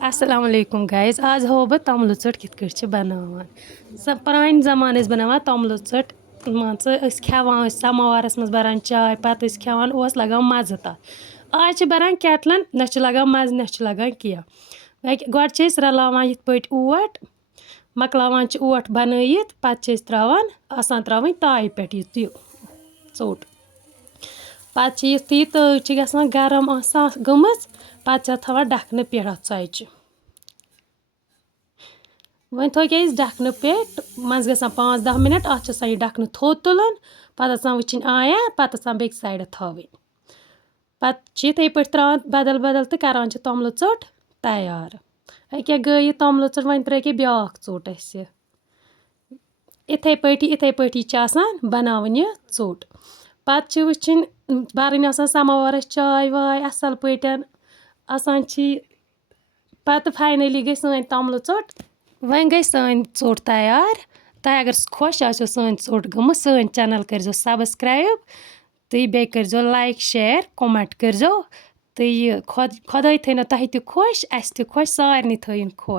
अस्सलाम वालेकुम गाइस आज हो बह तमल ژٹ कित कट छ बनावान परान जमान ٲسۍ बनावान तमल ژट मान ژٕ खेवान समोवारस मज बरान चाय पत्त ٲسۍ खेवान ओस लगान मज़ तत्त आज छ बरान केटलन न छ लगान मज़ न छ लगान किया गोड छ अस रलावान यिथ पट ओट मकलावान छ ओट बनायित पत्त छ अस त्रावान आसान त्रावण ताई पेट यह ژोट पत्त छ युथै तव छ गसान गरम आसान गमज पत्त छ थवान ढकन पेट अथ ژۄچہِ वह थोक अस ढकन पेट मज गसान 5-10 मिनट अथ छ आसान यह ढकन थोद तुलन पत्त आसान वुचन आया पत्त आसान बेक साइड थवण पत्त छ यिथै पट त्रावान बदल बदल तो करान छ तमल ژट तैयार अके गई यह तमल ژट वह त्रे अके ब्याक ژोट अस इथै पटी छ आसान बनावन यह ژोट पत्त छ वुचन बरन आसान समोवारस चाय वाय असल पटन आसान छी पत्त फाइनली गई सन तमल ژट वह गई सन ژोट तैयार तह अगर खुश आसो सन ژोट गमज सन चैनल करो सब्सक्राइब तो बे करो लाइक शेयर कमेंट करो तो यह खुदाई थो तह तह खुश अस तह खुश सारनी थन खुश।